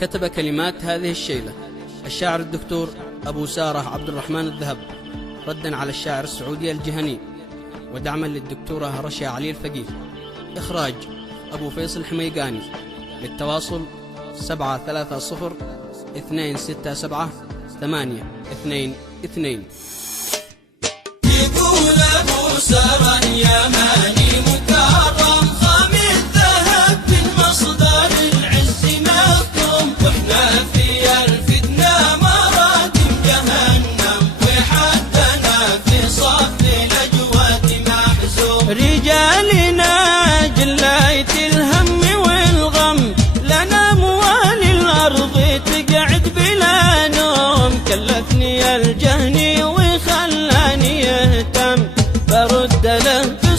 كتب كلمات هذه الشيلة الشاعر الدكتور أبو سارة عبد الرحمن الذهب، ردا على الشاعر السعودي الجهني، ودعما للدكتورة رشا علي الفقيه. إخراج أبو فيصل الحميقاني. للتواصل 730-267-822. يقول أبو سارة اليماني مكرم خامد ذهب من مصدر العز مكتوم، واحنا في الفتنة مراتب جهنم وحدنا في صف الأجواد محزوم. رجالنا جلاية الهم والغم، لنا أموال الأرض تقعد بلا نوم. كلفني الجهني وخلاني يهتم، برد له في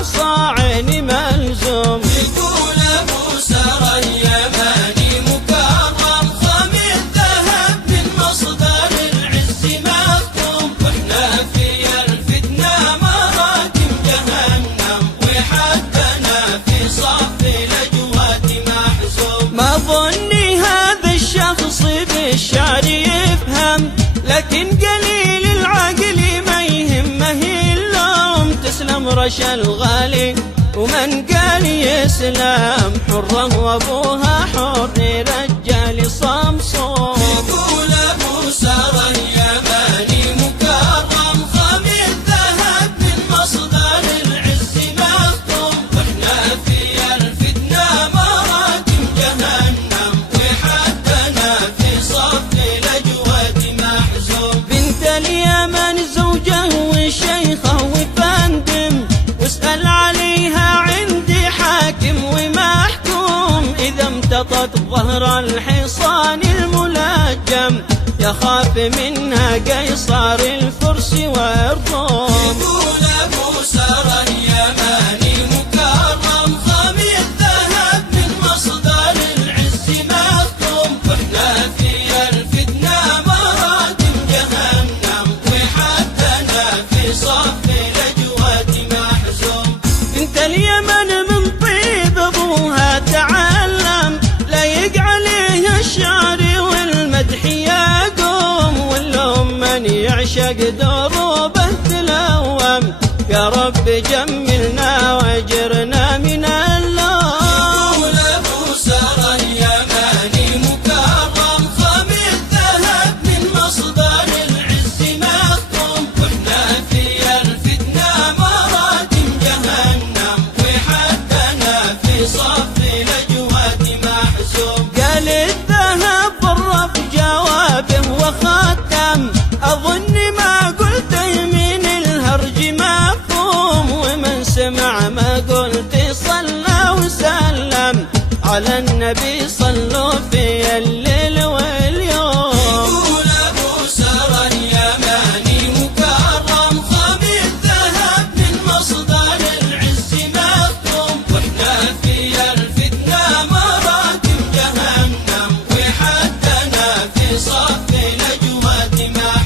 الصاعين ملزوم. يقول أبو سارة اليماني مكرم خامد ذهب من مصدر العز مكتوم، واحنا في الفتنة مراتب جهنم وحدنا في صف الأجواد محزوم. ما ظني هذا الشخص بالشعر يفهم، لكن قليل العقل ما يهمه اللوم. تسلم رشا الغالي ومن قال يسلم، حرة وابوها حر رجال صمصوم. يقول أبو سارة اليماني مكرم خامد ذهب من مصدر العز مكتوم، واحنا في الفتنة مراتب جهنم وحدنا في صف الأجواد محزوم. بنت اليمن زوجه وشيخه وفندم، واسأل عليها عندي حاكم ومحكوم. إذا امتطت ظهر الحصان الملجم، يخاف منها قيصر الفرس والروم. يقول أبو سارة اليماني مكرم خامد ذهب من مصدر العز مكتوم، واحنا في الفتنة مراتب جهنم وحدنا في صف الأجواد محزوم. بنت اليمن من طيب ابوها تعلم، لا يقع عليه الشعر والمدح يقوم. واللهم من يعشق دروبه تلوم، يا رب جملنا واجرنا من اللوم. يقول أبو سارة اليماني مكرم خامد ذهب من مصدر العز مكتوم، واحنا في الفتنة مراتب جهنم وحدنا في صف الأجواد محزوم. قال الذهب بر في جوابه وختم، أظن ما قلته من الهرج مفهوم. ومن سمع ما قلت صلى وسلم، على النبي صلوا في الليل واليوم. يقول أبو سارة اليماني مكرم خامد ذهب من مصدر العز مكتوم، واحنا في الفتنة مراتب جهنم وحدنا في صف الأجواد محزوم.